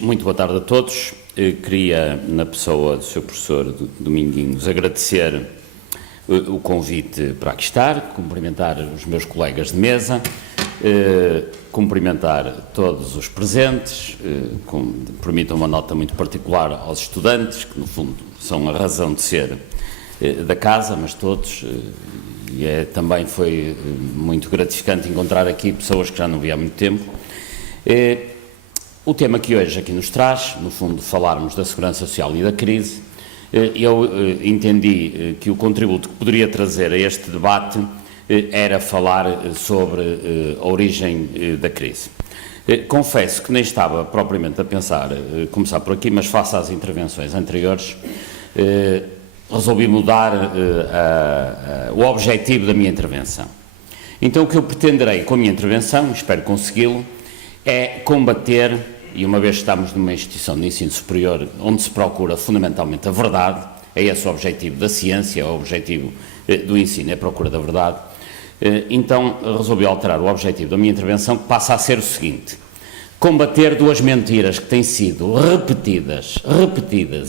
Muito boa tarde a todos. Queria, na pessoa do Sr. Professor Dominguinhos, agradecer o convite para aqui estar, cumprimentar os meus colegas de mesa, cumprimentar todos os presentes, permitam uma nota muito particular aos estudantes, que no fundo são a razão de ser da casa, mas todos, e também foi muito gratificante encontrar aqui pessoas que já não vi há muito tempo. O tema que hoje aqui nos traz, no fundo, falarmos da segurança social e da crise, eu entendi que o contributo que poderia trazer a este debate era falar sobre a origem da crise. Confesso que nem estava propriamente a pensar começar por aqui, mas face às intervenções anteriores, resolvi mudar o objetivo da minha intervenção. Então o que eu pretenderei com a minha intervenção, espero consegui-lo, é combater, e uma vez que estamos numa instituição de ensino superior onde se procura fundamentalmente a verdade, é esse o objetivo da ciência, é o objetivo do ensino, é a procura da verdade, então resolvi alterar o objetivo da minha intervenção, que passa a ser o seguinte: combater duas mentiras que têm sido repetidas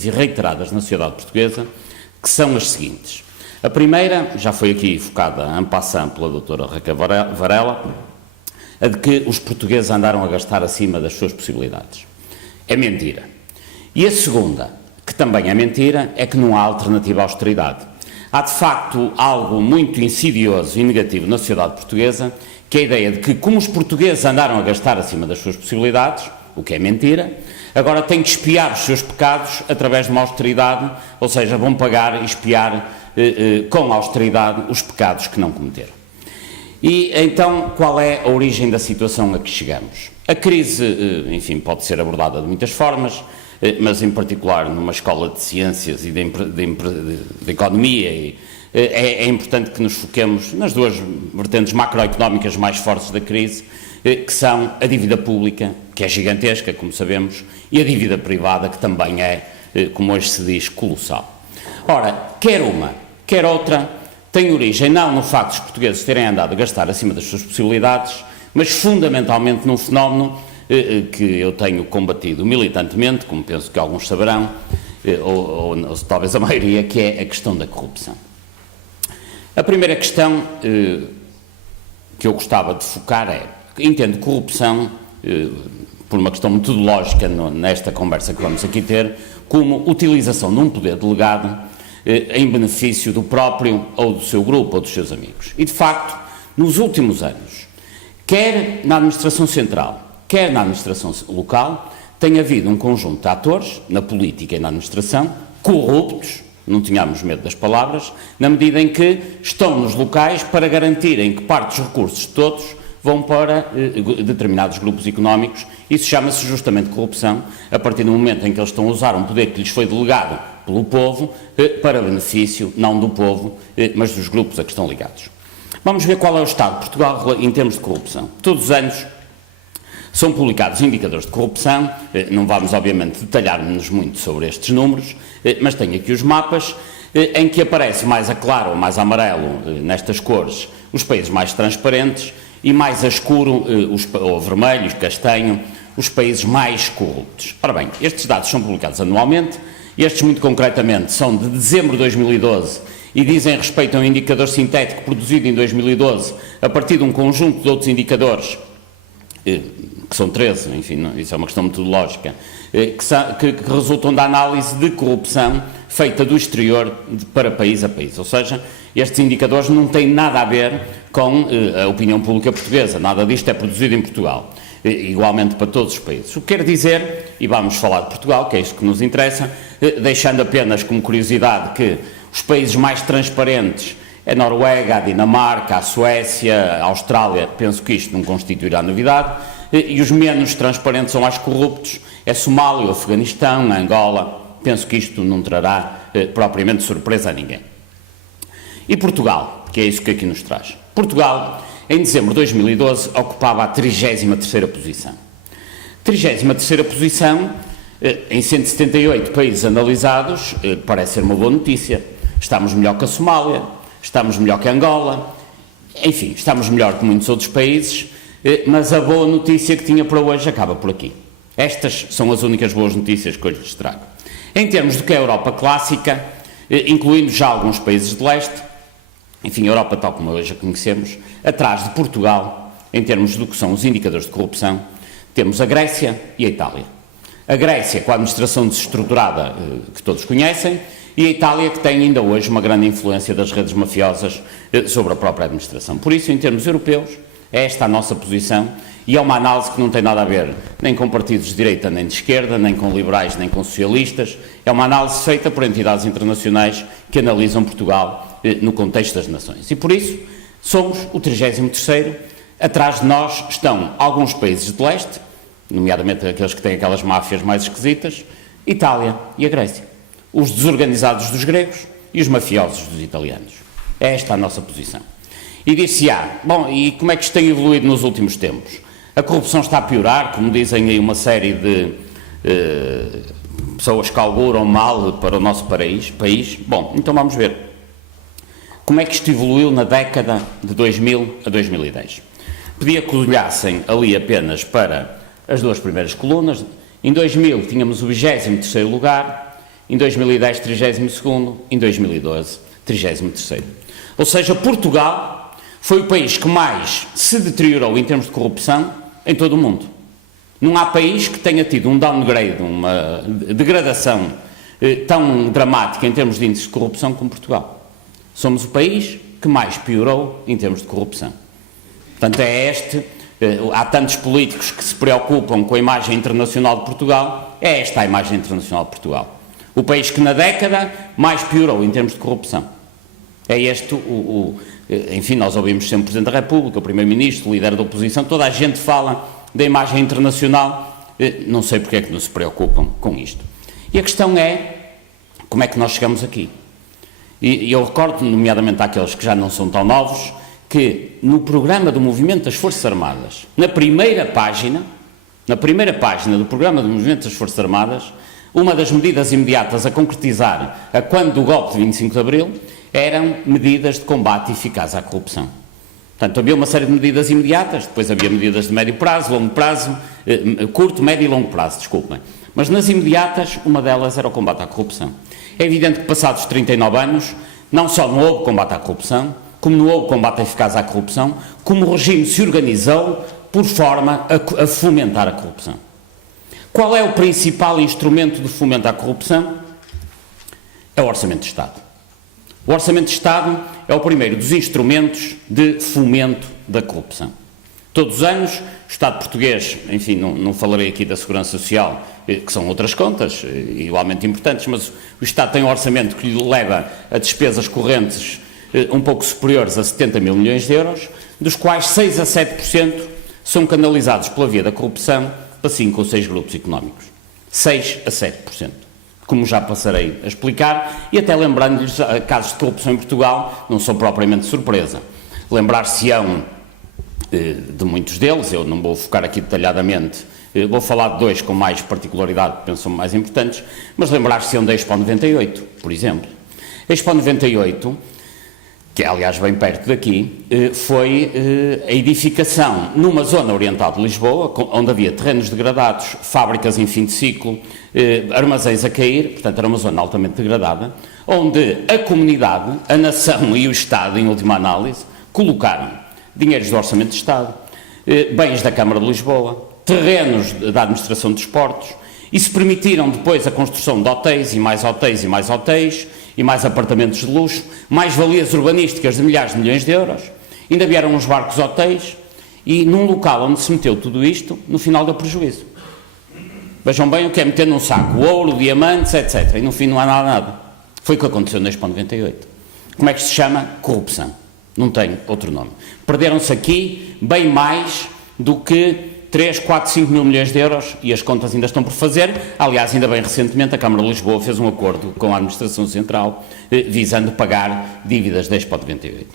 e reiteradas na sociedade portuguesa, que são as seguintes. A primeira, já foi aqui focada en passant pela doutora Raquel Varela, a de que os portugueses andaram a gastar acima das suas possibilidades. É mentira. E a segunda, que também é mentira, é que não há alternativa à austeridade. Há, de facto, algo muito insidioso e negativo na sociedade portuguesa, que é a ideia de que, como os portugueses andaram a gastar acima das suas possibilidades, o que é mentira, agora têm que expiar os seus pecados através de uma austeridade, ou seja, vão pagar e expiar com austeridade os pecados que não cometeram. E então, qual é a origem da situação a que chegamos? A crise, enfim, pode ser abordada de muitas formas, mas em particular numa escola de ciências e de economia, é importante que nos foquemos nas duas vertentes macroeconómicas mais fortes da crise, que são a dívida pública, que é gigantesca, como sabemos, e a dívida privada, que também é, como hoje se diz, colossal. Ora, quer uma, quer outra, tem origem não no facto dos portugueses terem andado a gastar acima das suas possibilidades, mas fundamentalmente num fenómeno que eu tenho combatido militantemente, como penso que alguns saberão, ou talvez a maioria, que é a questão da corrupção. A primeira questão que eu gostava de focar é: entendo corrupção, por uma questão metodológica nesta conversa que vamos aqui ter, como utilização de um poder delegado em benefício do próprio ou do seu grupo ou dos seus amigos. E, de facto, nos últimos anos, quer na administração central, quer na administração local, tem havido um conjunto de atores, na política e na administração, corruptos, não tínhamos medo das palavras, na medida em que estão nos locais para garantirem que parte dos recursos de todos vão para determinados grupos económicos. Isso chama-se justamente corrupção, a partir do momento em que eles estão a usar um poder que lhes foi delegado pelo povo, para benefício, não do povo, mas dos grupos a que estão ligados. Vamos ver qual é o estado de Portugal em termos de corrupção. Todos os anos são publicados indicadores de corrupção, não vamos obviamente detalhar-nos muito sobre estes números, mas tenho aqui os mapas, em que aparece mais a claro ou mais a amarelo, nestas cores, os países mais transparentes, e mais a escuro, ou vermelho, castanho, os países mais corruptos. Ora bem, estes dados são publicados anualmente. Estes, muito concretamente, são de dezembro de 2012 e dizem respeito a um indicador sintético produzido em 2012 a partir de um conjunto de outros indicadores, que são 13, enfim, isso é uma questão metodológica, que resultam da análise de corrupção feita do exterior para país a país. Ou seja, estes indicadores não têm nada a ver com a opinião pública portuguesa, nada disto é produzido em Portugal. Igualmente para todos os países. O que quer dizer, e vamos falar de Portugal, que é isto que nos interessa, deixando apenas como curiosidade que os países mais transparentes é a Noruega, a Dinamarca, a Suécia, a Austrália, penso que isto não constituirá novidade, e os menos transparentes são mais corruptos, é Somália, o Afeganistão, a Angola, penso que isto não trará propriamente surpresa a ninguém. E Portugal, que é isso que aqui nos traz. Portugal, em dezembro de 2012, ocupava a 33ª posição. 33ª posição, em 178 países analisados, parece ser uma boa notícia. Estamos melhor que a Somália, estamos melhor que a Angola, enfim, estamos melhor que muitos outros países, mas a boa notícia que tinha para hoje acaba por aqui. Estas são as únicas boas notícias que hoje lhes trago. Em termos do que é a Europa clássica, incluindo já alguns países de leste, enfim, a Europa tal como hoje a conhecemos, atrás de Portugal, em termos do que são os indicadores de corrupção, temos a Grécia e a Itália. A Grécia com a administração desestruturada que todos conhecem, e a Itália que tem ainda hoje uma grande influência das redes mafiosas sobre a própria administração. Por isso, em termos europeus, é esta a nossa posição, e é uma análise que não tem nada a ver nem com partidos de direita nem de esquerda, nem com liberais nem com socialistas, é uma análise feita por entidades internacionais que analisam Portugal no contexto das nações. E por isso, somos o 33º, atrás de nós estão alguns países de leste, nomeadamente aqueles que têm aquelas máfias mais esquisitas, Itália e a Grécia. Os desorganizados dos gregos e os mafiosos dos italianos. É esta a nossa posição. E dir-se-á, bom, e como é que isto tem evoluído nos últimos tempos? A corrupção está a piorar, como dizem aí uma série de pessoas que auguram mal para o nosso país. Bom, então vamos ver. Como é que isto evoluiu na década de 2000 a 2010? Pedia que olhassem ali apenas para as duas primeiras colunas. Em 2000 tínhamos o 23º lugar, em 2010 32º, em 2012 33º. Ou seja, Portugal foi o país que mais se deteriorou em termos de corrupção em todo o mundo. Não há país que tenha tido um downgrade, uma degradação tão dramática em termos de índice de corrupção como Portugal. Somos o país que mais piorou em termos de corrupção. Portanto, há tantos políticos que se preocupam com a imagem internacional de Portugal, é esta a imagem internacional de Portugal. O país que na década mais piorou em termos de corrupção. É este enfim, nós ouvimos sempre o Presidente da República, o Primeiro-Ministro, o líder da oposição, toda a gente fala da imagem internacional, não sei porque é que não se preocupam com isto. E a questão é, como é que nós chegamos aqui? E eu recordo, nomeadamente àqueles que já não são tão novos, que no programa do Movimento das Forças Armadas, na primeira página do programa do Movimento das Forças Armadas, uma das medidas imediatas a concretizar a quando do golpe de 25 de Abril eram medidas de combate eficaz à corrupção. Portanto, havia uma série de medidas imediatas, depois havia medidas de médio prazo, longo prazo, curto, médio e longo prazo, desculpem. Mas nas imediatas, uma delas era o combate à corrupção. É evidente que passados 39 anos, não só não houve combate à corrupção, como não houve combate eficaz à corrupção, como o regime se organizou por forma a fomentar a corrupção. Qual é o principal instrumento de fomento à corrupção? É o Orçamento de Estado. O Orçamento de Estado é o primeiro dos instrumentos de fomento da corrupção. Todos os anos, o Estado português, enfim, não falarei aqui da Segurança Social, que são outras contas, igualmente importantes, mas o Estado tem um orçamento que lhe leva a despesas correntes um pouco superiores a 70 mil milhões de euros, dos quais 6 a 7% são canalizados pela via da corrupção para 5 ou 6 grupos económicos. 6 a 7%. Como já passarei a explicar, e até lembrando-lhes, casos de corrupção em Portugal não são propriamente surpresa. Lembrar-se-ão de muitos deles, eu não vou focar aqui detalhadamente, vou falar de dois com mais particularidade, que penso mais importantes, mas lembrar-se-ão da Expo 98, por exemplo. A Expo 98, que é aliás bem perto daqui, foi a edificação numa zona oriental de Lisboa, onde havia terrenos degradados, fábricas em fim de ciclo, armazéns a cair, portanto era uma zona altamente degradada, onde a comunidade, a nação e o Estado, em última análise, colocaram dinheiros do Orçamento de Estado, bens da Câmara de Lisboa, terrenos da Administração de Desportos, e se permitiram depois a construção de hotéis e mais hotéis e mais hotéis, e mais apartamentos de luxo, mais valias urbanísticas de milhares de milhões de euros, ainda vieram uns barcos hotéis, e num local onde se meteu tudo isto, no final deu prejuízo. Vejam bem o que é meter num saco ouro, diamantes, etc. E no fim não há nada. Foi o que aconteceu na Expo 98. Como é que se chama? Corrupção. Não tem outro nome. Perderam-se aqui bem mais do que 3, 4, 5 mil milhões de euros, e as contas ainda estão por fazer. Aliás, ainda bem recentemente a Câmara de Lisboa fez um acordo com a Administração Central visando pagar dívidas da Expo 98.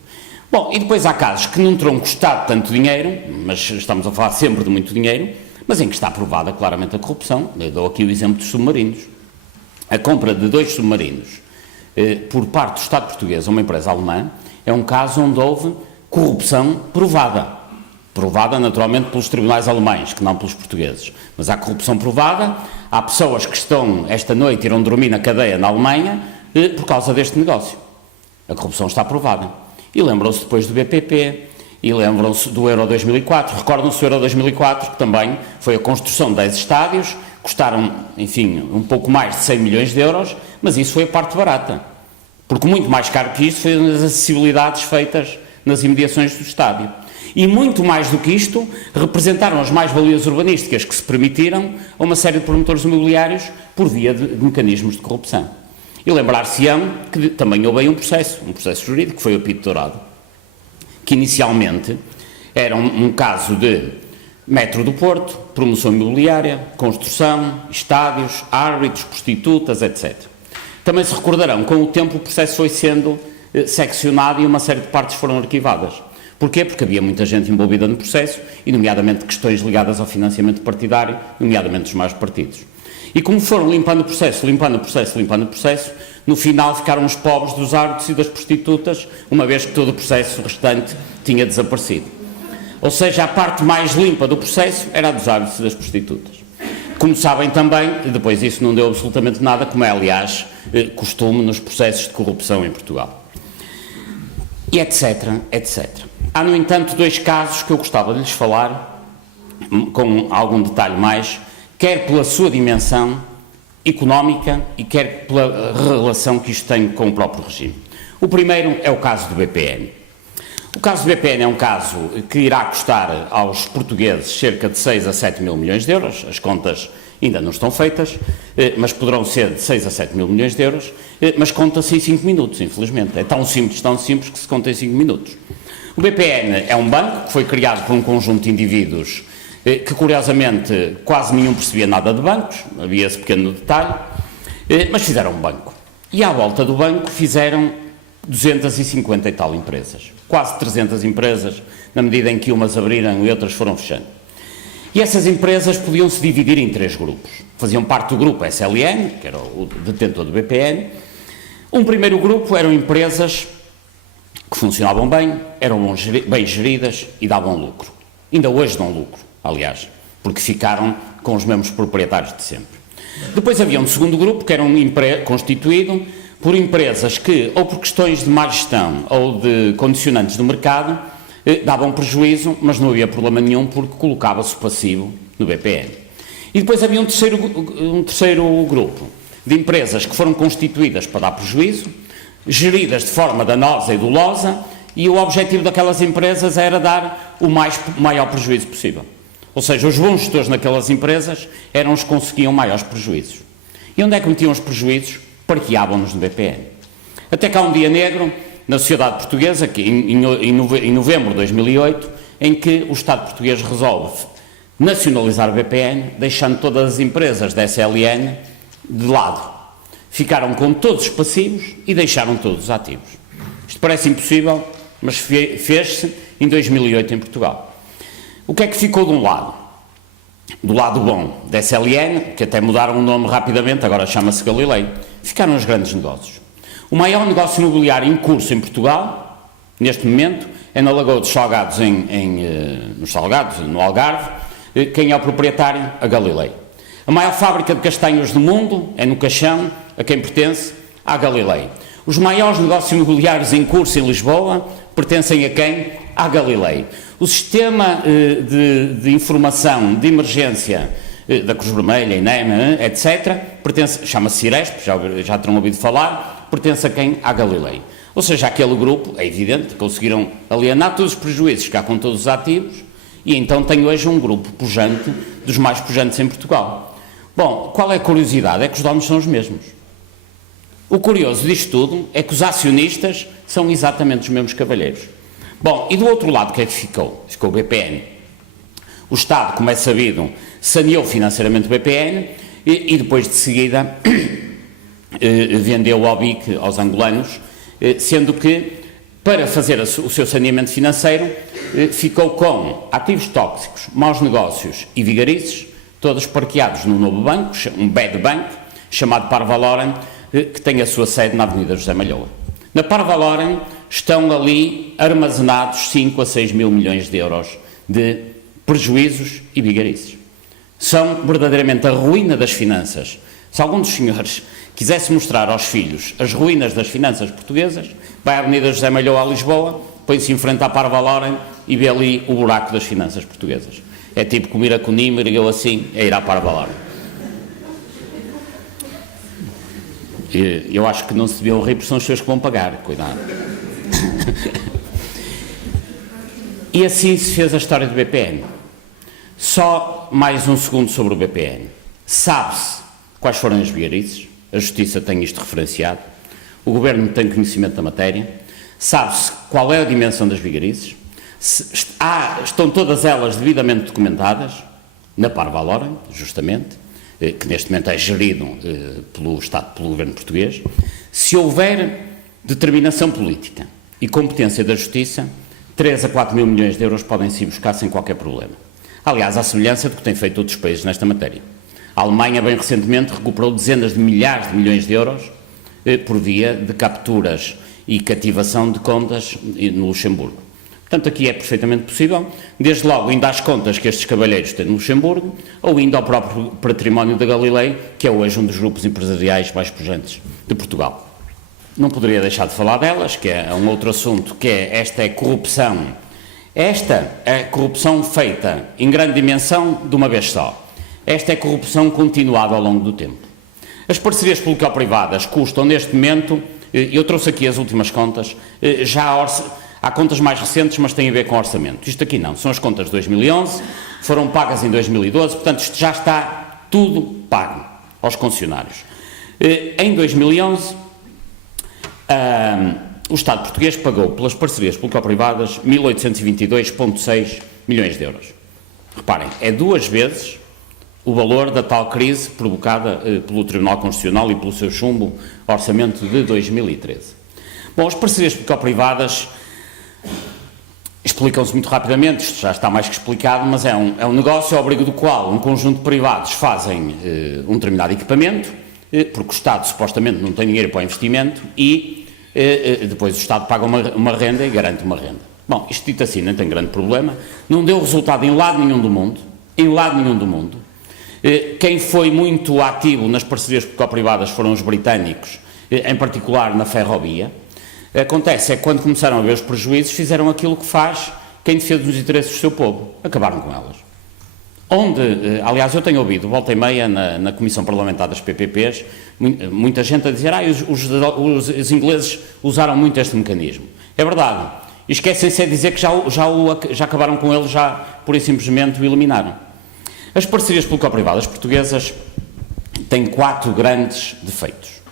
Bom, e depois há casos que não terão custado tanto dinheiro, mas estamos a falar sempre de muito dinheiro, mas em que está provada claramente a corrupção. Eu dou aqui o exemplo dos submarinos. A compra de 2 submarinos por parte do Estado português a uma empresa alemã é um caso onde houve corrupção provada. provada naturalmente pelos tribunais alemães, que não pelos portugueses, mas há corrupção provada, há pessoas que estão, esta noite, irão dormir na cadeia na Alemanha por causa deste negócio. A corrupção está provada. E lembram-se depois do BPP, e lembram-se do Euro 2004, recordam-se do Euro 2004, que também foi a construção de 10 estádios, custaram, enfim, um pouco mais de 100 milhões de euros, mas isso foi a parte barata. Porque muito mais caro que isso foi as acessibilidades feitas nas imediações do estádio. E muito mais do que isto, representaram as mais-valias urbanísticas que se permitiram a uma série de promotores imobiliários por via de mecanismos de corrupção. E lembrar-se-ão que também houve aí um processo jurídico, que foi o apito dourado, que inicialmente era um caso de metro do Porto, promoção imobiliária, construção, estádios, árbitros, prostitutas, etc. Também se recordarão, com o tempo o processo foi sendo seccionado e uma série de partes foram arquivadas. Porquê? Porque havia muita gente envolvida no processo, e nomeadamente questões ligadas ao financiamento partidário, nomeadamente dos mais partidos. E como foram limpando o processo, no final ficaram os pobres dos árbitros e das prostitutas, uma vez que todo o processo restante tinha desaparecido. Ou seja, a parte mais limpa do processo era a dos árbitros e das prostitutas. Como sabem também, depois isso não deu absolutamente nada, como é, aliás, costume nos processos de corrupção em Portugal. E etc, etc. Há, no entanto, dois casos que eu gostava de lhes falar, com algum detalhe mais, quer pela sua dimensão económica e quer pela relação que isto tem com o próprio regime. O primeiro é o caso do BPN. O caso do BPN é um caso que irá custar aos portugueses cerca de 6 a 7 mil milhões de euros, as contas ainda não estão feitas, mas poderão ser de 6 a 7 mil milhões de euros, mas conta-se em 5 minutos, infelizmente. É tão simples que se conta em 5 minutos. O BPN é um banco que foi criado por um conjunto de indivíduos que, curiosamente, quase nenhum percebia nada de bancos, havia esse pequeno detalhe, mas fizeram um banco. E à volta do banco fizeram 250 e tal empresas, quase 300 empresas, na medida em que umas abriram e outras foram fechando. E essas empresas podiam se dividir em 3 grupos. Faziam parte do grupo SLN, que era o detentor do BPN. Um primeiro grupo eram empresas que funcionavam bem, eram bem geridas e davam lucro. Ainda hoje dão lucro, aliás, porque ficaram com os mesmos proprietários de sempre. Depois havia um segundo grupo, que era constituído por empresas que, ou por questões de má gestão ou de condicionantes do mercado, davam prejuízo, mas não havia problema nenhum porque colocava-se o passivo no BPN. E depois havia um terceiro grupo de empresas que foram constituídas para dar prejuízo, geridas de forma danosa e dolosa, e o objetivo daquelas empresas era dar o maior prejuízo possível. Ou seja, os bons gestores naquelas empresas eram os que conseguiam maiores prejuízos. E onde é que metiam os prejuízos? Parqueavam-nos no BPN. Até que há um dia negro na sociedade portuguesa, que em novembro de 2008, em que o Estado português resolve nacionalizar o BPN, deixando todas as empresas da SLN de lado. Ficaram com todos os passivos e deixaram todos os ativos. Isto parece impossível, mas fez-se em 2008 em Portugal. O que é que ficou de um lado? Do lado bom da SLN, que até mudaram o nome rapidamente, agora chama-se Galilei, ficaram os grandes negócios. O maior negócio imobiliário em curso em Portugal, neste momento, é na Lagoa dos Salgados, nos Salgados, no Algarve. Quem é o proprietário? A Galilei. A maior fábrica de castanhos do mundo é no Caixão, a quem pertence? À Galilei. Os maiores negócios imobiliários em curso em Lisboa pertencem a quem? À Galilei. O sistema de informação de emergência da Cruz Vermelha, INEM, etc., chama-se Ciresp, já terão ouvido falar, pertence a quem? À Galilei. Ou seja, aquele grupo, é evidente, conseguiram alienar todos os prejuízos, cá com todos os ativos, e então tem hoje um grupo pujante, dos mais pujantes em Portugal. Bom, qual é a curiosidade? É que os donos são os mesmos. O curioso disto tudo é que os acionistas são exatamente os mesmos cavalheiros. Bom, e do outro lado, o que é que ficou? Ficou o BPN. O Estado, como é sabido, saneou financeiramente o BPN e depois de seguida vendeu o BIC aos angolanos, sendo que, para fazer o seu saneamento financeiro, ficou com ativos tóxicos, maus negócios e vigarices, todos parqueados num novo banco, um bad bank, chamado Parvaloren, que tem a sua sede na Avenida José Malhoa. Na Parvaloren estão ali armazenados 5 a 6 mil milhões de euros de prejuízos e vigarices. São verdadeiramente a ruína das finanças. Se algum dos senhores quisesse mostrar aos filhos as ruínas das finanças portuguesas, vai à Avenida José Malhoa a Lisboa, põe-se em frente à Parva Lauren e vê ali o buraco das finanças portuguesas. É tipo comer a Conímero e eu assim, é ir à Parva Lauren. Eu acho que não se deviam rir porque são os seus que vão pagar, cuidado. E assim se fez a história do BPN. Só mais um segundo sobre o BPN. Sabe-se quais foram as vigarices, a Justiça tem isto referenciado, o Governo tem conhecimento da matéria, sabe-se qual é a dimensão das vigarices, estão todas elas devidamente documentadas, na Parva Lauren, justamente, que neste momento é gerido pelo Estado, pelo Governo português. Se houver determinação política e competência da Justiça, 3 a 4 mil milhões de euros podem se buscar sem qualquer problema. Aliás, à semelhança do que têm feito outros países nesta matéria. A Alemanha, bem recentemente, recuperou dezenas de milhares de milhões de euros por via de capturas e cativação de contas no Luxemburgo. Portanto, aqui é perfeitamente possível, desde logo indo às contas que estes cavalheiros têm no Luxemburgo, ou indo ao próprio património da Galilei, que é hoje um dos grupos empresariais mais pujantes de Portugal. Não poderia deixar de falar delas, que é um outro assunto, que é esta corrupção. Esta é corrupção feita em grande dimensão de uma vez só. Esta é corrupção continuada ao longo do tempo. As parcerias público-privadas custam neste momento, eu trouxe aqui as últimas contas, há contas mais recentes, mas têm a ver com orçamento. Isto aqui não, são as contas de 2011, foram pagas em 2012, portanto isto já está tudo pago aos concessionários. Em 2011, o Estado português pagou pelas parcerias público-privadas 1.822,6 milhões de euros. Reparem, é 2 vezes o valor da tal crise provocada pelo Tribunal Constitucional e pelo seu chumbo orçamento de 2013. Bom, as parcerias público-privadas explicam-se muito rapidamente, isto já está mais que explicado, mas é um negócio ao abrigo do qual um conjunto de privados fazem um determinado equipamento, porque o Estado supostamente não tem dinheiro para o investimento e depois o Estado paga uma renda e garante uma renda. Bom, isto dito assim não tem grande problema, não deu resultado em lado nenhum do mundo, Quem foi muito ativo nas parcerias público-privadas foram os britânicos, em particular na ferrovia. Acontece é que quando começaram a ver os prejuízos, fizeram aquilo que faz quem defende os interesses do seu povo, acabaram com elas. Aliás, eu tenho ouvido, volta e meia, na Comissão Parlamentar das PPPs, muita gente a dizer os ingleses usaram muito este mecanismo. É verdade. E esquecem-se de dizer que já acabaram com ele, já pura e simplesmente o eliminaram. As parcerias público-privadas portuguesas têm 4 grandes defeitos,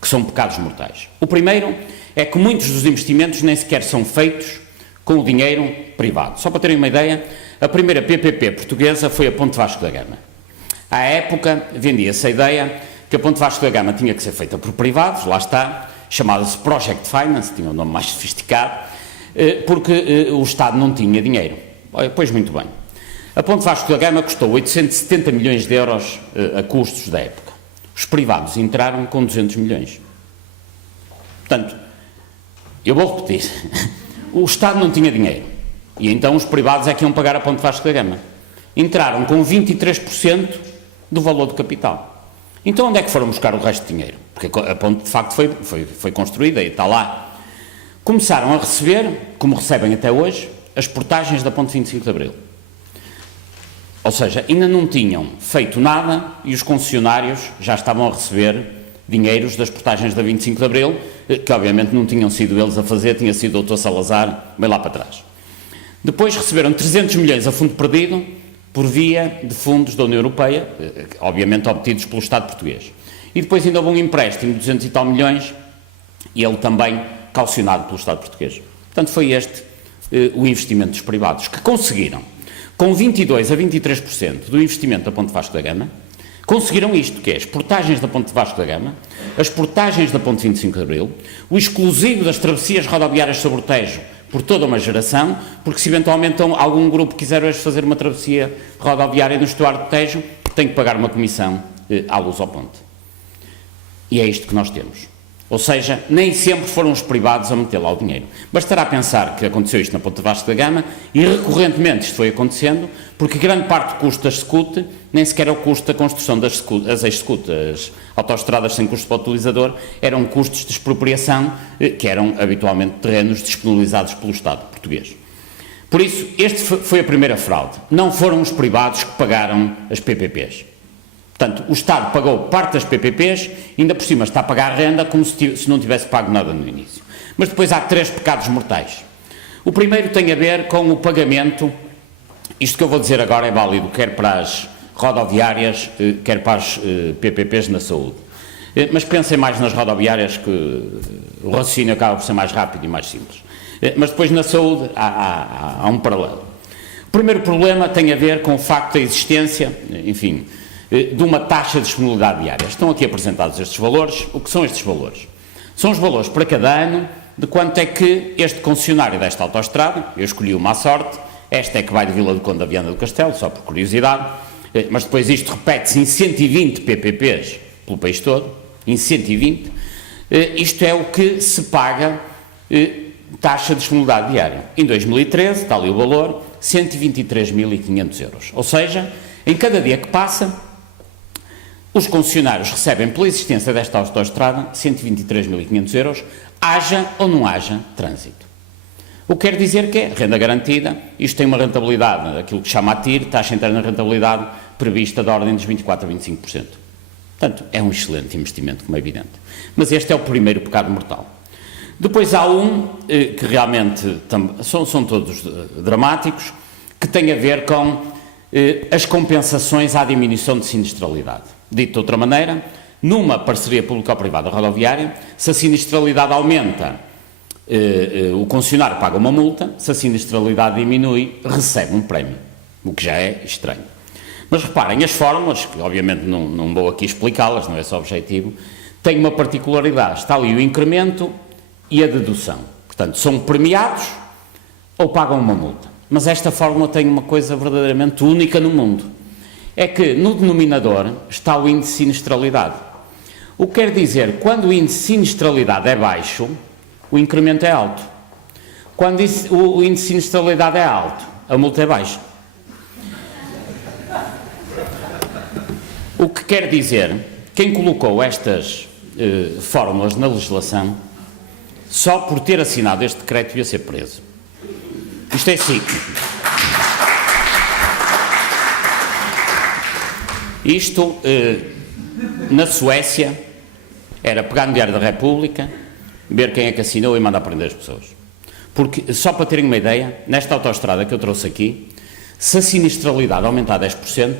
que são pecados mortais. O primeiro é que muitos dos investimentos nem sequer são feitos com o dinheiro privado. Só para terem uma ideia, a primeira PPP portuguesa foi a Ponte Vasco da Gama. À época, vendia-se a ideia que a Ponte Vasco da Gama tinha que ser feita por privados, lá está, chamava-se Project Finance, tinha um nome mais sofisticado, porque o Estado não tinha dinheiro. Pois muito bem. A Ponte Vasco da Gama custou 870 milhões de euros a custos da época. Os privados entraram com 200 milhões. Portanto, eu vou repetir, o Estado não tinha dinheiro e então os privados é que iam pagar a Ponte Vasco da Gama. Entraram com 23% do valor do capital. Então onde é que foram buscar o resto de dinheiro? Porque a ponte de facto foi construída e está lá. Começaram a receber, como recebem até hoje, as portagens da Ponte 25 de Abril. Ou seja, ainda não tinham feito nada e os concessionários já estavam a receber dinheiros das portagens da 25 de Abril, que obviamente não tinham sido eles a fazer, tinha sido o Dr. Salazar, bem lá para trás. Depois receberam 300 milhões a fundo perdido por via de fundos da União Europeia, obviamente obtidos pelo Estado português. E depois ainda houve um empréstimo de 200 e tal milhões, e ele também caucionado pelo Estado português. Portanto, foi este o investimento dos privados, que conseguiram, com 22% a 23% do investimento da Ponte Vasco da Gama, conseguiram isto, que é as portagens da Ponte Vasco da Gama, as portagens da Ponte 25 de Abril, o exclusivo das travessias rodoviárias sobre o Tejo por toda uma geração, porque se eventualmente algum grupo quiser hoje fazer uma travessia rodoviária no estuário do Tejo, tem que pagar uma comissão à luz ao ponte. E é isto que nós temos. Ou seja, nem sempre foram os privados a meter lá o dinheiro. Bastará pensar que aconteceu isto na Ponta Vasco da Gama e recorrentemente isto foi acontecendo, porque grande parte do custo das SCUT nem sequer é o custo da construção das SCUT, as ex-SCUT, as autoestradas sem custo para o utilizador, eram custos de expropriação, que eram habitualmente terrenos disponibilizados pelo Estado português. Por isso, este foi a primeira fraude. Não foram os privados que pagaram as PPPs. Portanto, o Estado pagou parte das PPPs, ainda por cima está a pagar a renda como se não tivesse pago nada no início. Mas depois há 3 pecados mortais. O primeiro tem a ver com o pagamento, isto que eu vou dizer agora é válido quer para as rodoviárias, quer para as PPPs na saúde. Mas pensem mais nas rodoviárias, que o raciocínio acaba por ser mais rápido e mais simples. Mas depois na saúde há um paralelo. O primeiro problema tem a ver com o facto da existência, enfim, de uma taxa de disponibilidade diária. Estão aqui apresentados estes valores. O que são estes valores? São os valores para cada ano de quanto é que este concessionário desta autoestrada, eu escolhi uma à sorte, esta é que vai de Vila do Conde a Viana do Castelo, só por curiosidade, mas depois isto repete-se em 120 PPPs pelo país todo, em 120, isto é o que se paga taxa de disponibilidade diária. Em 2013, está ali o valor, 123.500 euros. Ou seja, em cada dia que passa, os concessionários recebem pela existência desta autoestrada 123.500 euros, haja ou não haja trânsito. O que quer dizer que é renda garantida, isto tem uma rentabilidade, aquilo que chama a TIR, taxa interna de rentabilidade, prevista da ordem dos 24% a 25%. Portanto, é um excelente investimento, como é evidente. Mas este é o primeiro pecado mortal. Depois há um, que realmente são todos dramáticos, que tem a ver com as compensações à diminuição de sinistralidade. Dito de outra maneira, numa parceria público-privada rodoviária, se a sinistralidade aumenta, o concessionário paga uma multa, se a sinistralidade diminui, recebe um prémio, o que já é estranho. Mas reparem, as fórmulas, que obviamente não vou aqui explicá-las, não é esse o objetivo, têm uma particularidade, está ali o incremento e a dedução. Portanto, são premiados ou pagam uma multa. Mas esta fórmula tem uma coisa verdadeiramente única no mundo. É que no denominador está o índice de sinistralidade. O que quer dizer, quando o índice de sinistralidade é baixo, o incremento é alto. Quando o índice de sinistralidade é alto, a multa é baixa. O que quer dizer, quem colocou estas fórmulas na legislação, só por ter assinado este decreto devia ser preso. Isto é assim. Isto, na Suécia, era pegar no Diário da República, ver quem é que assinou e mandar prender as pessoas. Porque, só para terem uma ideia, nesta autoestrada que eu trouxe aqui, se a sinistralidade aumentar 10%,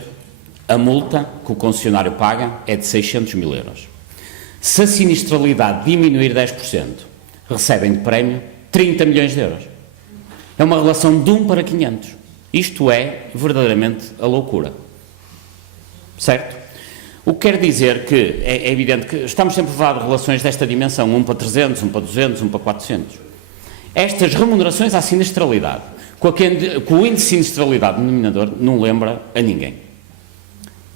a multa que o concessionário paga é de 600 mil euros. Se a sinistralidade diminuir 10%, recebem de prémio 30 milhões de euros. É uma relação de 1 para 500. Isto é verdadeiramente a loucura. Certo? O que quer dizer que é evidente que estamos sempre a falar de relações desta dimensão, 1 para 300, 1 para 200, 1 para 400. Estas remunerações à sinistralidade, com o índice de sinistralidade no denominador, não lembra a ninguém.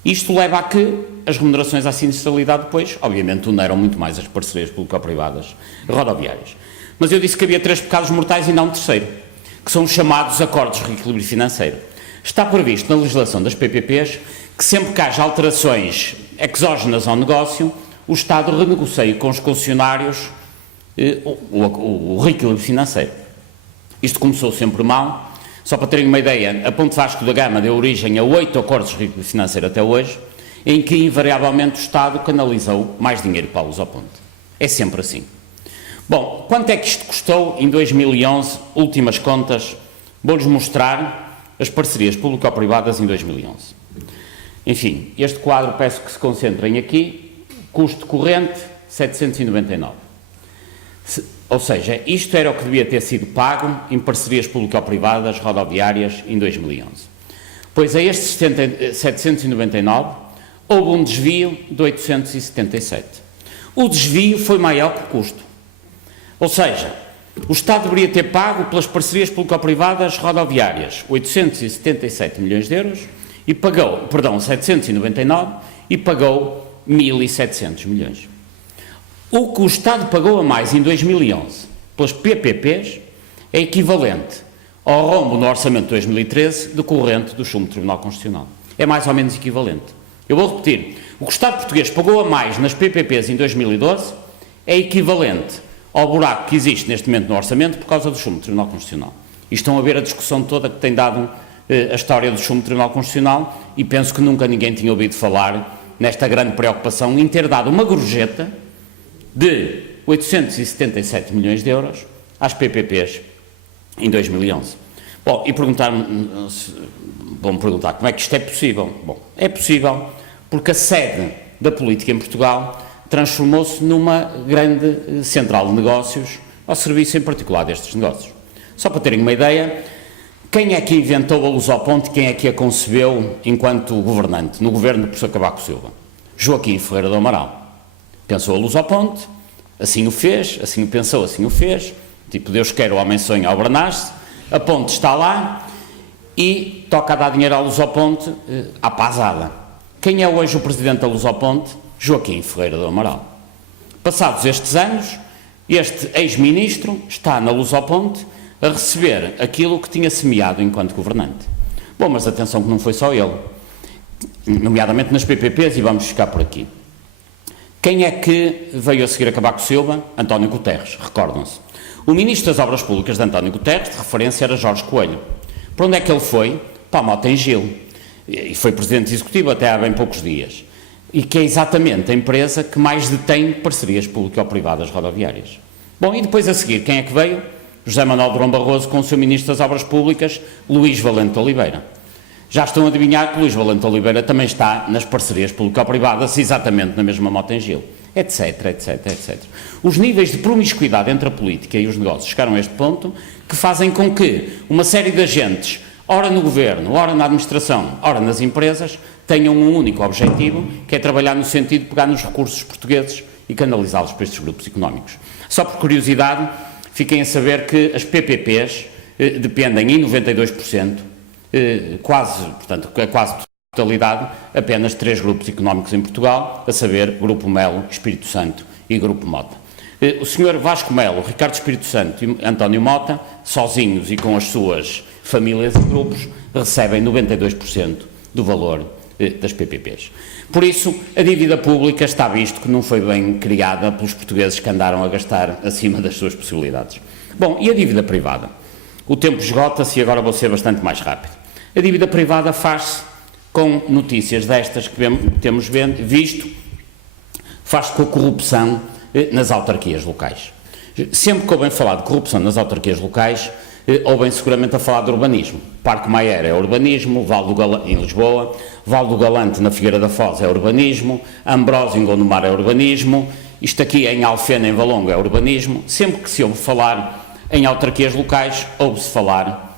Isto leva a que as remunerações à sinistralidade depois, obviamente, oneram muito mais as parcerias público-privadas rodoviárias. Mas eu disse que havia 3 pecados mortais e não um terceiro, que são os chamados acordos de reequilíbrio financeiro. Está previsto na legislação das PPPs que sempre que haja alterações exógenas ao negócio, o Estado renegocia com os concessionários o reequilíbrio financeiro. Isto começou sempre mal. Só para terem uma ideia, a Ponte Vasco da Gama deu origem a 8 acordos de reequilíbrio financeiro até hoje, em que invariavelmente o Estado canalizou mais dinheiro para a luz ao ponte. É sempre assim. Bom, quanto é que isto custou em 2011? Últimas contas, vou-lhes mostrar as parcerias público-privadas em 2011. Enfim, este quadro peço que se concentrem aqui, custo corrente 799. Ou seja, isto era o que devia ter sido pago em parcerias público-privadas rodoviárias em 2011. Pois a estes 799 houve um desvio de 877. O desvio foi maior que o custo. Ou seja, o Estado deveria ter pago pelas parcerias público-privadas rodoviárias 877 milhões de euros e pagou, 799 e pagou 1.700 milhões. O que o Estado pagou a mais em 2011 pelas PPPs é equivalente ao rombo no orçamento de 2013 decorrente do chumbo do Tribunal Constitucional. É mais ou menos equivalente. Eu vou repetir. O que o Estado português pagou a mais nas PPPs em 2012 é equivalente ao buraco que existe neste momento no orçamento por causa do chumbo do Tribunal Constitucional. E estão a ver a discussão toda que tem dado a história do chumbo do Tribunal Constitucional e penso que nunca ninguém tinha ouvido falar nesta grande preocupação em ter dado uma gorjeta de 877 milhões de euros às PPPs em 2011. Bom, e vão-me perguntar como é que isto é possível. Bom, é possível porque a sede da política em Portugal transformou-se numa grande central de negócios ao serviço em particular destes negócios. Só para terem uma ideia, quem é que inventou a Lusoponte, quem é que a concebeu enquanto governante, no governo do professor Cavaco Silva? Joaquim Ferreira do Amaral. Pensou a Lusoponte, assim o fez, assim o pensou, assim o fez, tipo Deus quer, o homem sonha, ao nasce, a ponte está lá e toca a dar dinheiro à Lusoponte à pasada. Quem é hoje o presidente da Lusoponte? Joaquim Ferreira do Amaral. Passados estes anos, este ex-ministro está na Lusoponte a receber aquilo que tinha semeado enquanto governante. Bom, mas atenção que não foi só ele, nomeadamente nas PPPs, e vamos ficar por aqui. Quem é que veio a seguir a Cavaco Silva? António Guterres, recordam-se. O Ministro das Obras Públicas de António Guterres, de referência, era Jorge Coelho. Para onde é que ele foi? Para a Mota-Engil. E foi Presidente Executivo até há bem poucos dias. E que é exatamente a empresa que mais detém parcerias público-privadas rodoviárias. Bom, e depois a seguir, quem é que veio? José Manuel Durão Barroso com o seu Ministro das Obras Públicas, Luís Valente Oliveira. Já estão a adivinhar que Luís Valente Oliveira também está nas parcerias público-privadas, exatamente na mesma Mota-Engil, etc, etc, etc. Os níveis de promiscuidade entre a política e os negócios chegaram a este ponto que fazem com que uma série de agentes, ora no governo, ora na administração, ora nas empresas, tenham um único objetivo, que é trabalhar no sentido de pegar nos recursos portugueses e canalizá-los para estes grupos económicos. Só por curiosidade, fiquem a saber que as PPPs dependem em 92%, portanto, a quase totalidade, apenas 3 grupos económicos em Portugal, a saber, Grupo Melo, Espírito Santo e Grupo Mota. O Sr. Vasco Melo, Ricardo Espírito Santo e António Mota, sozinhos e com as suas famílias e grupos, recebem 92% do valor das PPPs. Por isso, a dívida pública está visto que não foi bem criada pelos portugueses que andaram a gastar acima das suas possibilidades. Bom, e a dívida privada? O tempo esgota-se e agora vou ser bastante mais rápido. A dívida privada faz-se com notícias destas que temos visto, faz-se com a corrupção nas autarquias locais. Sempre que ouvem falar de corrupção nas autarquias locais, ouvem seguramente a falar de urbanismo. Parque Mayer é urbanismo, em Lisboa, Val do Galante na Figueira da Foz é urbanismo, Ambrósio em Gondomar é urbanismo, isto aqui em Alfena, em Valongo, é urbanismo. Sempre que se ouve falar em autarquias locais, ouve-se falar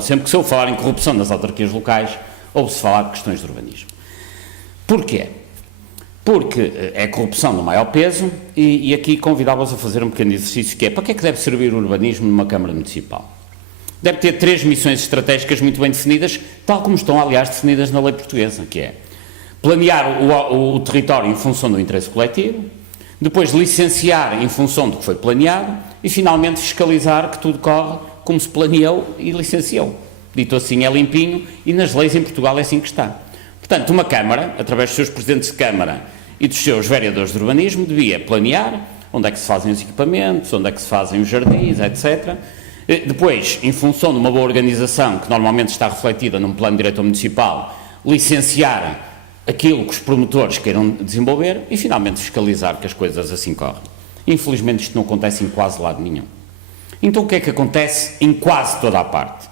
sempre que se ouve falar em corrupção nas autarquias locais, ouve-se falar de questões de urbanismo. Porquê? Porque é corrupção no maior peso e aqui convidava-vos a fazer um pequeno exercício que é, para que é que deve servir o urbanismo numa Câmara Municipal? Deve ter 3 missões estratégicas muito bem definidas, tal como estão, aliás, definidas na lei portuguesa, que é planear o território em função do interesse coletivo, depois licenciar em função do que foi planeado e, finalmente, fiscalizar que tudo corre como se planeou e licenciou. Dito assim é limpinho e nas leis em Portugal é assim que está. Portanto, uma Câmara, através dos seus presidentes de Câmara e dos seus vereadores de urbanismo, devia planear onde é que se fazem os equipamentos, onde é que se fazem os jardins, etc. Depois, em função de uma boa organização, que normalmente está refletida num plano diretor municipal, licenciar aquilo que os promotores queiram desenvolver e, finalmente, fiscalizar que as coisas assim correm. Infelizmente, isto não acontece em quase lado nenhum. Então, o que é que acontece em quase toda a parte?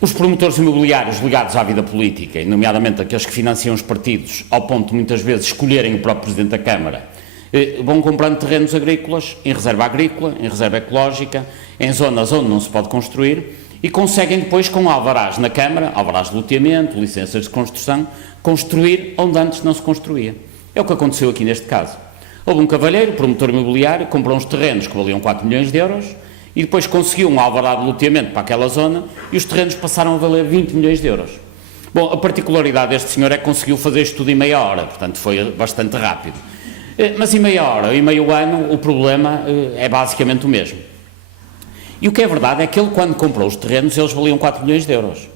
Os promotores imobiliários ligados à vida política, e nomeadamente aqueles que financiam os partidos, ao ponto de muitas vezes escolherem o próprio Presidente da Câmara, vão comprando terrenos agrícolas, em reserva agrícola, em reserva ecológica, em zonas onde não se pode construir, e conseguem depois, com alvarás na Câmara, alvarás de loteamento, licenças de construção, construir onde antes não se construía. É o que aconteceu aqui neste caso. Houve um cavalheiro, promotor imobiliário, comprou uns terrenos que valiam 4 milhões de euros, e depois conseguiu um alvará de loteamento para aquela zona e os terrenos passaram a valer 20 milhões de euros. Bom, a particularidade deste senhor é que conseguiu fazer isto tudo em meia hora, portanto foi bastante rápido. Mas em meia hora e meio ano o problema é basicamente o mesmo. E o que é verdade é que ele, quando comprou os terrenos, eles valiam 4 milhões de euros.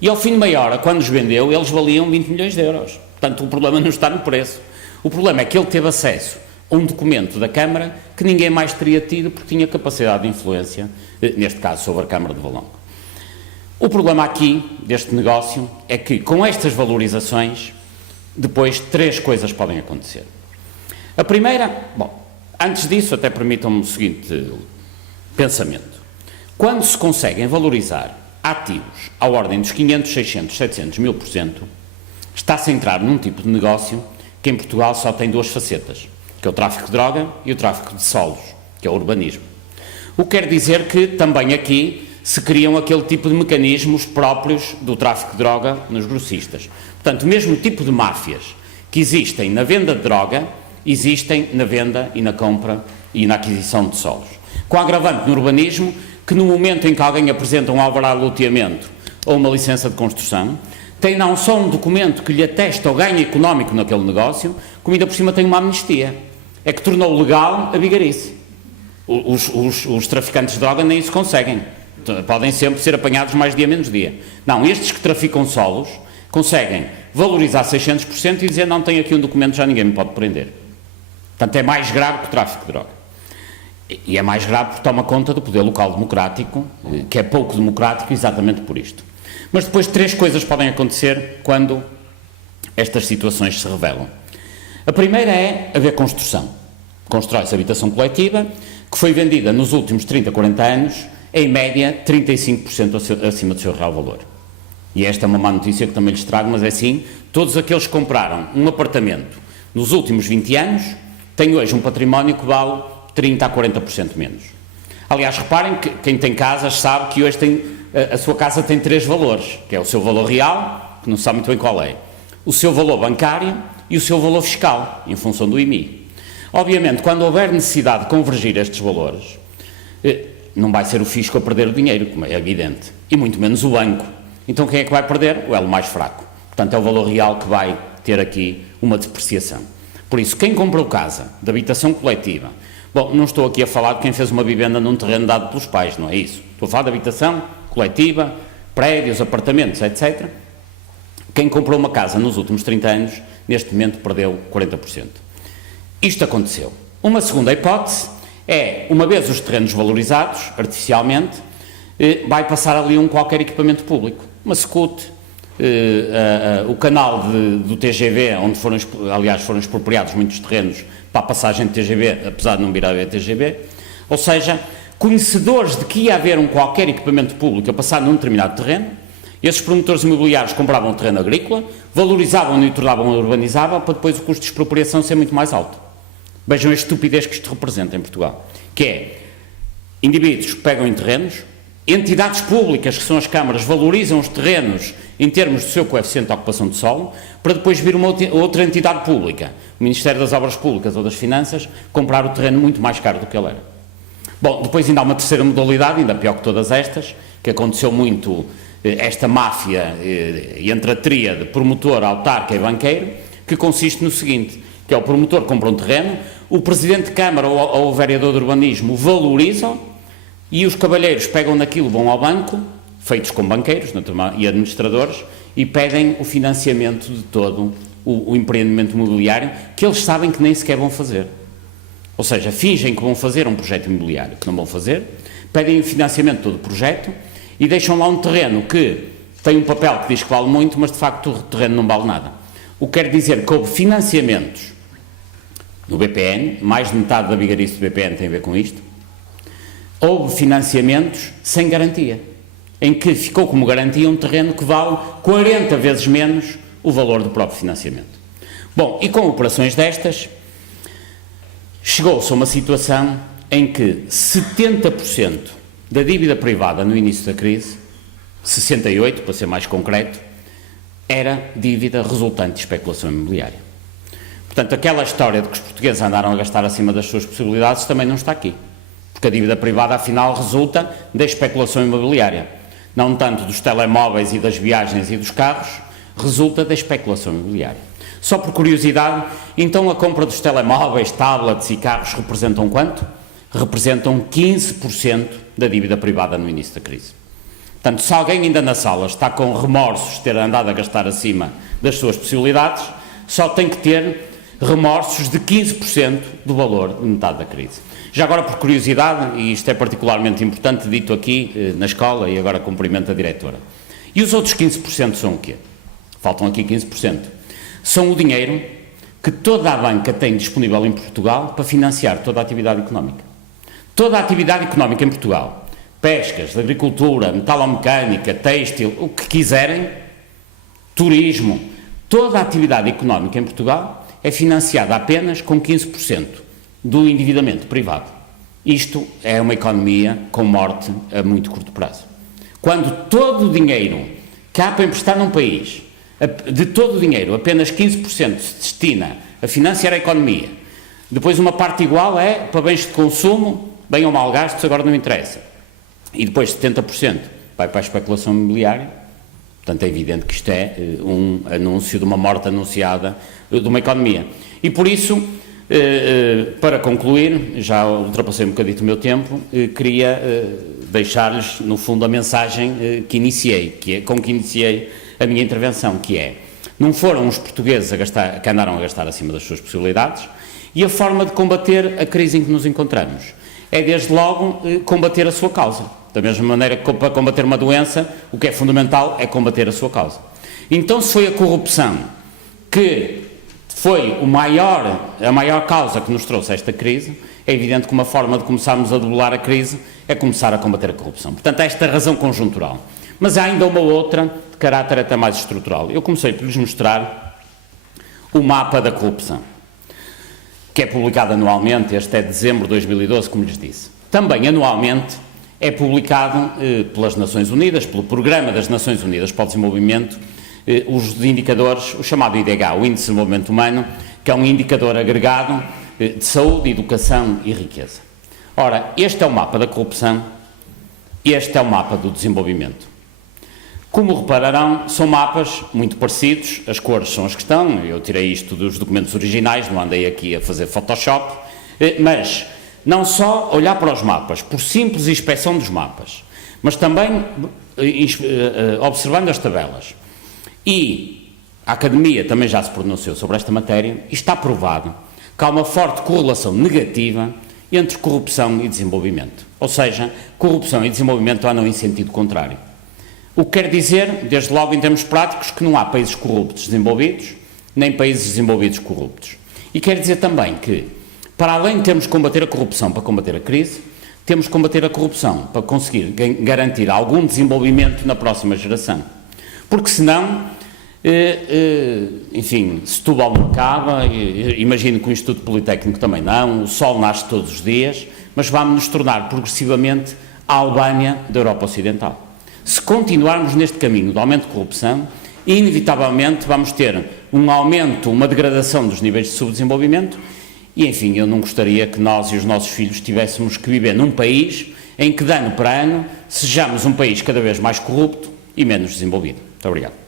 E ao fim de meia hora, quando os vendeu, eles valiam 20 milhões de euros. Portanto, o problema não está no preço. O problema é que ele teve acesso a um documento da Câmara que ninguém mais teria tido porque tinha capacidade de influência, neste caso sobre a Câmara de Valongo. O problema aqui, deste negócio, é que com estas valorizações, depois 3 coisas podem acontecer. A primeira, bom, antes disso até permitam-me o seguinte pensamento. Quando se conseguem valorizar ativos à ordem dos 500, 600, 700, 1000%, está-se a entrar num tipo de negócio que em Portugal só tem 2 facetas, que é o tráfico de droga e o tráfico de solos, que é o urbanismo. O que quer dizer que também aqui se criam aquele tipo de mecanismos próprios do tráfico de droga nos grossistas. Portanto, o mesmo tipo de máfias que existem na venda de droga, existem na venda e na compra e na aquisição de solos. Com agravante no urbanismo, que no momento em que alguém apresenta um alvará de loteamento ou uma licença de construção, tem não só um documento que lhe atesta o ganho económico naquele negócio, como ainda por cima tem uma amnistia. É que tornou legal a vigarice. Os traficantes de droga nem isso conseguem. Podem sempre ser apanhados mais dia menos dia. Não, estes que traficam solos conseguem valorizar 600% e dizer não tenho aqui um documento, já ninguém me pode prender. Portanto, é mais grave que o tráfico de droga. E é mais grave porque toma conta do poder local democrático, que é pouco democrático exatamente por isto. Mas depois 3 coisas podem acontecer quando estas situações se revelam. A primeira é haver construção. Constrói-se habitação coletiva, que foi vendida nos últimos 30, 40 anos, em média 35% acima do seu real valor. E esta é uma má notícia que também lhes trago, mas é assim, todos aqueles que compraram um apartamento nos últimos 20 anos, têm hoje um património que vale 30% a 40% menos. Aliás, reparem que quem tem casas sabe que hoje a sua casa tem 3 valores, que é o seu valor real, que não sabe muito bem qual é, o seu valor bancário e o seu valor fiscal, em função do IMI. Obviamente, quando houver necessidade de convergir estes valores, não vai ser o fisco a perder o dinheiro, como é evidente, e muito menos o banco. Então quem é que vai perder? O elo mais fraco. Portanto, é o valor real que vai ter aqui uma depreciação. Por isso, quem comprou casa de habitação coletiva, bom, não estou aqui a falar de quem fez uma vivenda num terreno dado pelos pais, não é isso. Estou a falar de habitação coletiva, prédios, apartamentos, etc. Quem comprou uma casa nos últimos 30 anos, neste momento perdeu 40%. Isto aconteceu. Uma segunda hipótese é, uma vez os terrenos valorizados, artificialmente, vai passar ali qualquer equipamento público. Uma SCUT, o canal do TGV, onde foram expropriados muitos terrenos para a passagem de TGV, apesar de não vir a haver TGV, ou seja, conhecedores de que ia haver qualquer equipamento público a passar num determinado terreno, esses promotores imobiliários compravam o terreno agrícola, valorizavam-no e tornavam-o urbanizável para depois o custo de expropriação ser muito mais alto. Vejam a estupidez que isto representa em Portugal, que é, indivíduos que pegam em terrenos, entidades públicas, que são as câmaras, valorizam os terrenos em termos do seu coeficiente de ocupação de solo, para depois vir uma outra entidade pública, o Ministério das Obras Públicas ou das Finanças, comprar o terreno muito mais caro do que ele era. Bom, depois ainda há uma terceira modalidade, ainda pior que todas estas, que aconteceu muito, esta máfia entre a tríade promotor, autarca e banqueiro, que consiste no seguinte, que é o promotor compra um terreno, o Presidente de Câmara ou o Vereador de Urbanismo valorizam e os cavalheiros pegam naquilo, vão ao banco, feitos com banqueiros e administradores, e pedem o financiamento de todo o empreendimento imobiliário, que eles sabem que nem sequer vão fazer. Ou seja, fingem que vão fazer um projeto imobiliário, que não vão fazer, pedem o financiamento de todo o projeto e deixam lá um terreno que tem um papel que diz que vale muito, mas de facto o terreno não vale nada. O que quer dizer que houve financiamentos no BPN, mais de metade da vigarice do BPN tem a ver com isto, houve financiamentos sem garantia, em que ficou como garantia um terreno que vale 40 vezes menos o valor do próprio financiamento. Bom, e com operações destas, chegou-se a uma situação em que 70% da dívida privada no início da crise, 68% para ser mais concreto, era dívida resultante de especulação imobiliária. Portanto, aquela história de que os portugueses andaram a gastar acima das suas possibilidades também não está aqui. Porque a dívida privada, afinal, resulta da especulação imobiliária. Não tanto dos telemóveis e das viagens e dos carros, resulta da especulação imobiliária. Só por curiosidade, então a compra dos telemóveis, tablets e carros representam quanto? Representam 15% da dívida privada no início da crise. Portanto, se alguém ainda na sala está com remorsos de ter andado a gastar acima das suas possibilidades, só tem que ter remorsos de 15% do valor de metade da crise. Já agora, por curiosidade, e isto é particularmente importante, dito aqui na escola, e agora cumprimento a diretora. E os outros 15% são o quê? Faltam aqui 15%. São o dinheiro que toda a banca tem disponível em Portugal para financiar toda a atividade económica. Toda a atividade económica em Portugal, pescas, agricultura, metalomecânica, têxtil, o que quiserem, turismo, toda a atividade económica em Portugal é financiada apenas com 15% do endividamento privado. Isto é uma economia com morte a muito curto prazo. Quando todo o dinheiro que há para emprestar num país, de todo o dinheiro, apenas 15% se destina a financiar a economia, depois uma parte igual é para bens de consumo, bem ou mal gastos, agora não interessa. E depois 70% vai para a especulação imobiliária. Portanto, é evidente que isto é um anúncio de uma morte anunciada de uma economia. E por isso, para concluir, já ultrapassei um bocadinho o meu tempo, queria deixar-lhes, no fundo, a mensagem que iniciei, com que iniciei a minha intervenção, que é: não foram os portugueses que andaram a gastar acima das suas possibilidades, e a forma de combater a crise em que nos encontramos é, desde logo, combater a sua causa. Da mesma maneira que para combater uma doença, o que é fundamental é combater a sua causa. Então, se foi a corrupção que foi a maior causa que nos trouxe esta crise, é evidente que uma forma de começarmos a debelar a crise é começar a combater a corrupção. Portanto, esta é a razão conjuntural. Mas há ainda uma outra, de caráter até mais estrutural. Eu comecei por lhes mostrar o mapa da corrupção, que é publicado anualmente. Este é de dezembro de 2012, como lhes disse. Também anualmente é publicado pelas Nações Unidas, pelo Programa das Nações Unidas para o Desenvolvimento, os indicadores, o chamado IDH, o Índice de Desenvolvimento Humano, que é um indicador agregado de saúde, educação e riqueza. Ora, este é o mapa da corrupção, este é o mapa do desenvolvimento. Como repararão, são mapas muito parecidos, as cores são as que estão, eu tirei isto dos documentos originais, não andei aqui a fazer Photoshop, mas não só olhar para os mapas, por simples inspeção dos mapas, mas também observando as tabelas. E a Academia também já se pronunciou sobre esta matéria, e está provado que há uma forte correlação negativa entre corrupção e desenvolvimento. Ou seja, corrupção e desenvolvimento andam em sentido contrário. O que quer dizer, desde logo em termos práticos, que não há países corruptos desenvolvidos, nem países desenvolvidos corruptos. E quer dizer também que, para além de termos que combater a corrupção para combater a crise, temos que combater a corrupção para conseguir garantir algum desenvolvimento na próxima geração. Porque senão, enfim, Setúbal não acaba, imagino que o Instituto Politécnico também não, o sol nasce todos os dias, mas vamos nos tornar progressivamente a Albânia da Europa Ocidental. Se continuarmos neste caminho de aumento de corrupção, inevitavelmente vamos ter um aumento, uma degradação dos níveis de subdesenvolvimento e, enfim, eu não gostaria que nós e os nossos filhos tivéssemos que viver num país em que, de ano para ano, sejamos um país cada vez mais corrupto e menos desenvolvido. Muito obrigado.